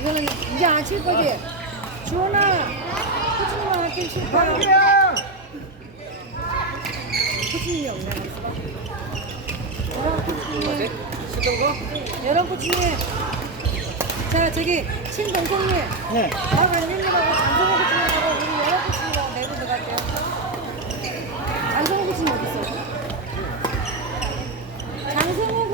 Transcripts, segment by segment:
이거는 이제 안 칠 거지? 주원아, 코치님한테 칠 거야. 코치님이 없네. 여러 코치님. 여러 코치님. 자, 저기, 신동성님. 네. 나하고 형님하고 장성호 코치님하고 우리 여러 코치님하고 네분 들어갈게요. 장성호 코치님 어디 있어?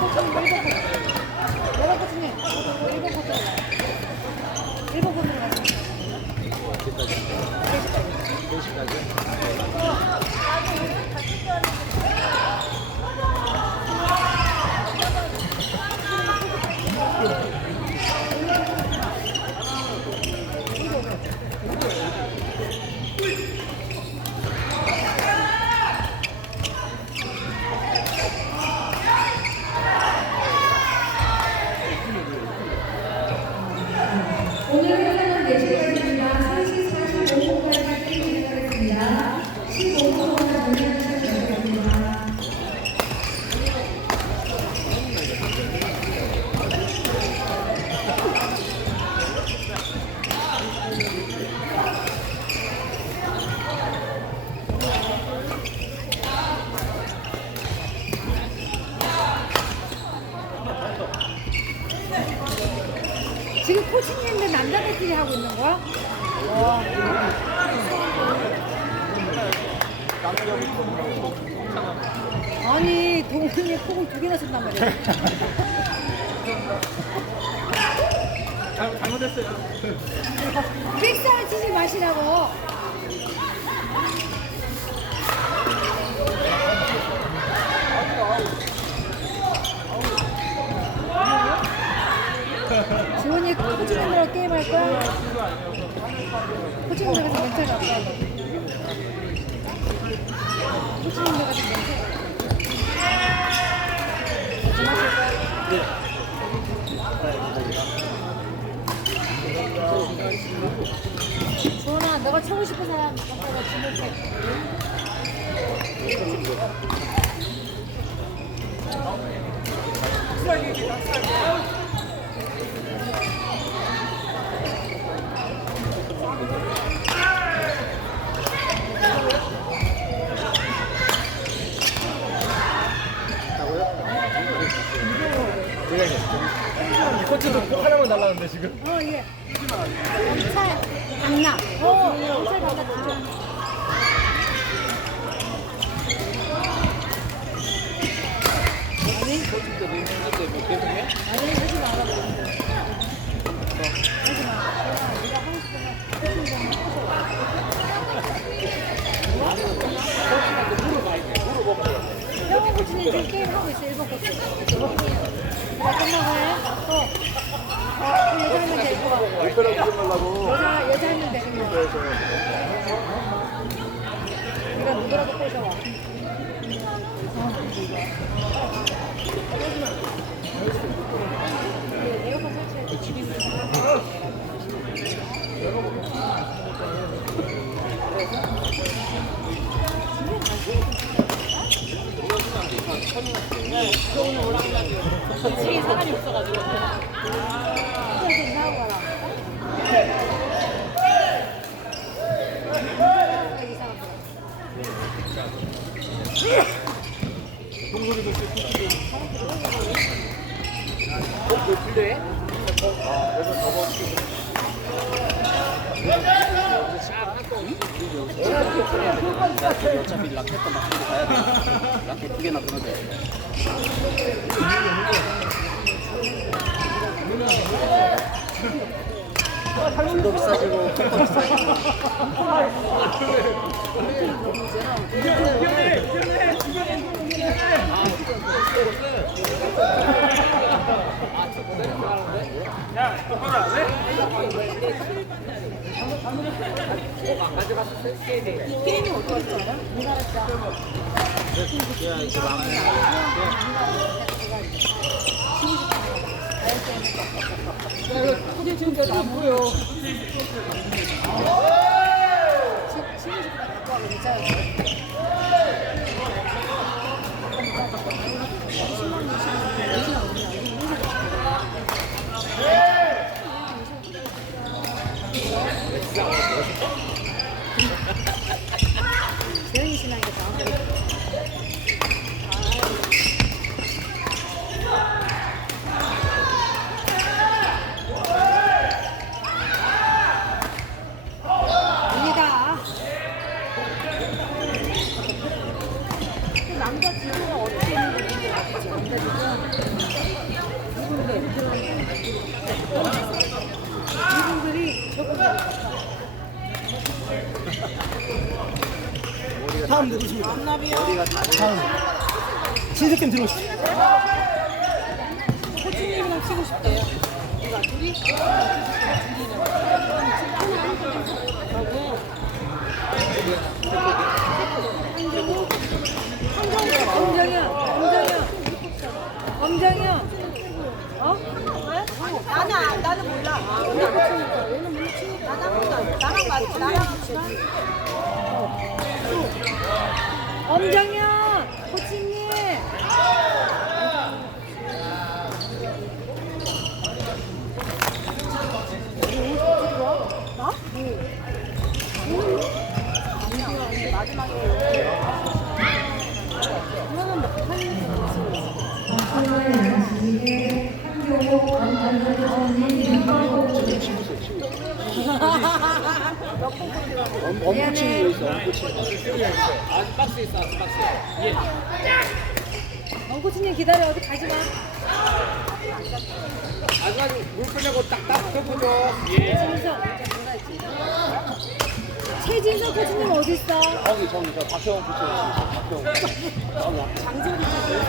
Thank you. 코치님들 남자들끼리 하고 있는 거야? 아니 동훈이 콕을 두 개나 쓴단 말이야. 잘못했어요. 빅살 치지 마시라고. 지원이 코치님들하고 게임할 거야? 코치님들한테 멘탈 갖고 와. 코치님들한테 멘탈. 주원아, 너가 쳐고 싶은 사람 갖다가. 제가 이제 코치도 꼭 하나만 달라는데 지금. 어, 예. 경찰 강남. 어, 경찰 강남. 아니, 코치도 있는데 뭐 계속해? 아니, 하지 마라. 하지 마. 네가 하고 싶으면 코치님들한테 형원 코치님 지금 게임 하고 있어, 코치. 이제 끝나고 해. 또. 어, 그 여자 한명 데리고 와. 얼마나 하려고. 여자, 여자 한명 데리고 와. 네가 누구라도 꼬셔와. 에어컨 집에 사람이 없어가지고. 동물이도 어, 필요해? 아, 그래서 저번 어차피 라켓도 막 가야 돼. 라켓 두 개나 들어야 돼. 술도 비싸지고 콩도 비싸지고 게임이 어떻게 했어요? 근데 지금 저안 보여. 친구집 갖고 와서 괜찮아요. 재영이 신랑이가 다음 아니다. 그 남자 지구가 어떻게 있는 건지 알겠지? 남자 지구가 이분들이 저거 다음 누구십니까? 다음 신세팀 들어오시죠. 코치님이랑 치고 싶대요. 누가 둘이? 어? 엄정이야, 코치님. 나? 왜 있어 아직 아직 예 어, 코치님 기다려. 어디 가지 마. 아직 아직 물 꺼내고 딱딱 펴보죠 예 최진석. 최진석 코치님 어디 있어? 저기 저기 저 박혜원 코치 박혜원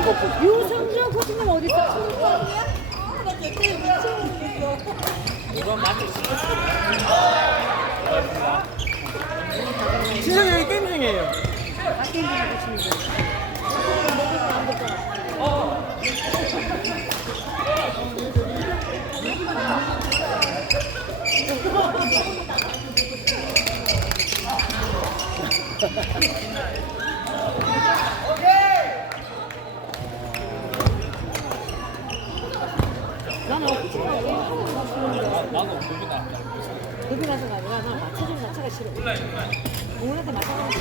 저기 유성준 코치님 어디 있어? 신세팀 여기 게임 중이에요. 나는 코치가 왜 한국 가서 나도 고기다 여기 가서가 아니라 나 맞춰주는 자체가 싫어. 오늘한테 맞춰주는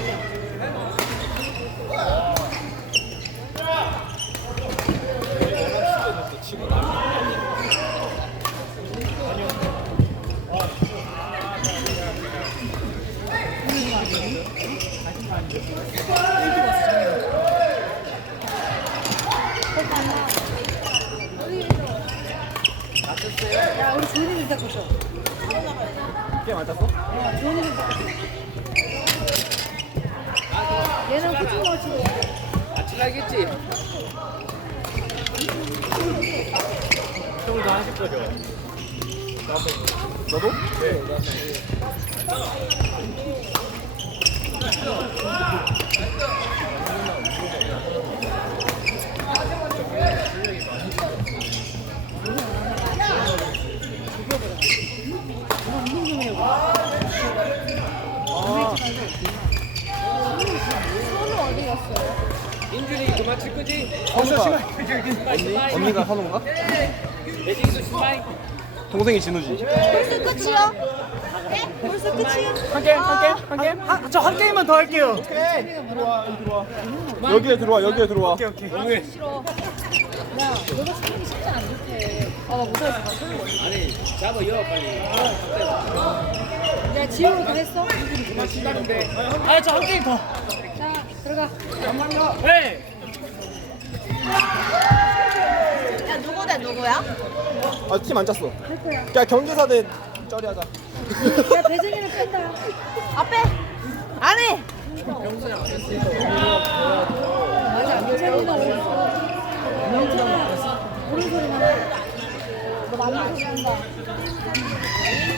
싫어. 야, 우리 조인이 일단 거쳐. 거쳐. 얘는 코칭 넣어치고. 아찔하겠지 형도 하실 거죠? 너도? 네. 인준이 신마이 언니가 신마이 동생이 진우지. 벌써 끝이요? 네? 벌써 끝이요? 한 게임, 한 게임, 한 게임. 저한 게임만 더 할게요. 오케이. 들어와, 들어와. 여기에 들어와, 여기에 들어와. 오케이, 오케이. 오늘 야, 너가 스윙이 쉽지 않은데. 아, 나 무서워서 막 설레. 아니 잡아 여 빨리 야, 지우고 다 했어? 그만 친다는데 아, 저한 게임 더. 자, 들어가. 네 야 누구 대 누구야? 아, 팀 안 짰어. 그냥 경기사 대 쩌리하자. 야 배정이는 뺀다. 앞에 안 해. 맞아. 배정이는 오른손. 오른손이만 해. 너 많이 소리 한다.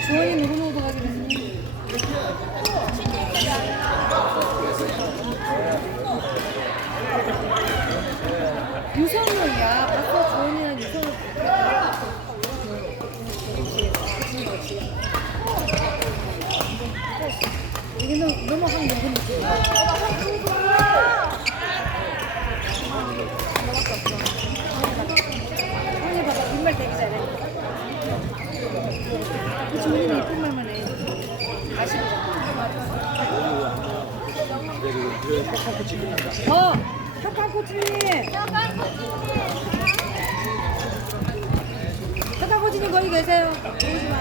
주원이 누구 누구 가기 그? 어. 협한코치님 거기 계세요. 오지 마.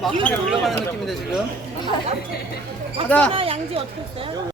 막판에 올라가는 느낌인데 지금. 박사나 양지 어떻게 했어요?